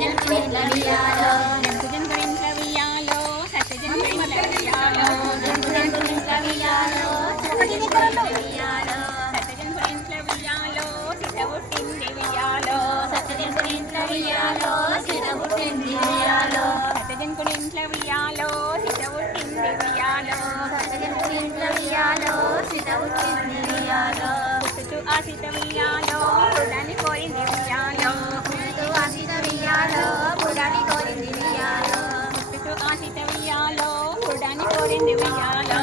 జంకురింట్ల ఉయ్యాలో జంకురింట్ల ఉయ్యాలో సత్యజంకురింట్ల ఉయ్యాలో జంకురింట్ల ఉయ్యాలో సత్యజంకురింట్ల ఉయ్యాలో సత్యజంకురింట్ల ఉయ్యాలో సీత పుట్టింది ఉయ్యాలో సత్యజంకురింట్ల ఉయ్యాలో సీత పుట్టింది ఉయ్యాలో సత్యజంకురింట్ల ఉయ్యాలో సీత పుట్టింది ఉయ్యాలో సత్యజంకురింట్ల ఉయ్యాలో సీత పుట్టింది ఉయ్యాలో పుట్టుతూ ఆ సీత ఉయ్యాలో పుడాని కోరింది ఉయ్యాలో పుట్టుతూ ఆ సీత ఉయ్యాలో పుడాని కోరింది ఉయ్యాలో పుట్టుతూ ఆ సీత ఉయ్యాలో పుడాని కోరింది ఉయ్యాలో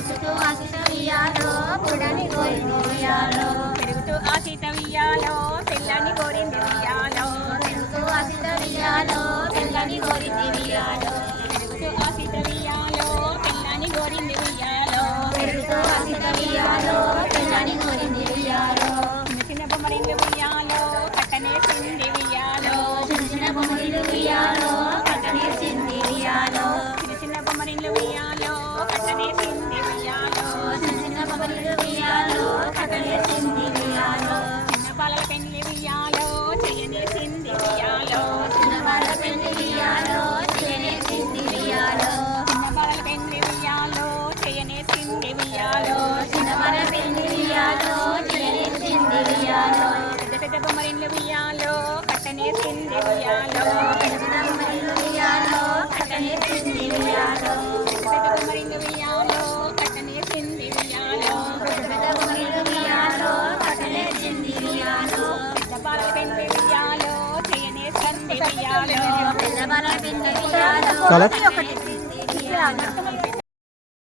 పుట్టుతూ ఆ సీత ఉయ్యాలో పుడాని కోరింది ఉయ్యాలో పెరుగుతూ ఆ సీత ఉయ్యాలో పిల్లని కోరింది ఉయ్యాలో పెరుగుతూ ఆ సీత ఉయ్యాలో పిల్లని కోరింది ఉయ్యాలో పెరుగుతూ ఆ సీత ఉయ్యాలో పిల్లని కోరింది ఉయ్యాలో పెరుగుతూ ఆ సీత ఉయ్యాలో పిల్లని కోరింది ఉయ్యాలో చిన్న చిన్న బొమ్మరిల్లు ఉయ్యాలో కట్టనేసింది ఉయ్యాలో చిన్న చిన్న బొమ్మరిల్లు ఉయ్యాలో కట్టనేసింది ఉయ్యాలో చిన్న చిన్న బొమ్మరిల్లు ఉయ్యాలో కట్టనేసింది ఉయ్యాలో చిన్న చిన్న బొమ్మరిల్లు ఉయ్యాలో కట్టనేసింది ఉయ్యాలో చిన్న బాలల పెళ్లి ఉయ్యాలో చేయనేసింది ఉయ్యాలో చిన్న బాల పెళ్లి ఉయ్యాలో చేయనేసింది ఉయ్యాలో చిన్న బాలల పెళ్లి ఉయ్యాలో చేయనేసింది ఉయ్యాలో చిన్న బాల పెళ్లి ఉయ్యాలో చేయనేసింది ఉయ్యాలో పెద్ద పెద్ద బొమ్మరిల్లు ఉయ్యాలో కట్టనేసింది ఉయ్యాలో పెద్ద పెద్ద బొమ్మరిల్లు ఉయ్యాలో కట్టనేసింది ఉయ్యాలో పెద్ద బొమ్మరిల్లు ఉయ్యాలో కట్టనేసింది ఉయ్యాలో పెద్ద పెద్ద బొమ్మరిల్లు ఉయ్యాలో కట్టనేసింది ఉయ్యాలో పెద్ద బాలల పెళ్లి ఉయ్యాలో చేయనేసింది ఉయ్యాలో పెద్ద బాల పెళ్లి ఉయ్యాలో చాలా చేయనేసింది ఉయ్యాలో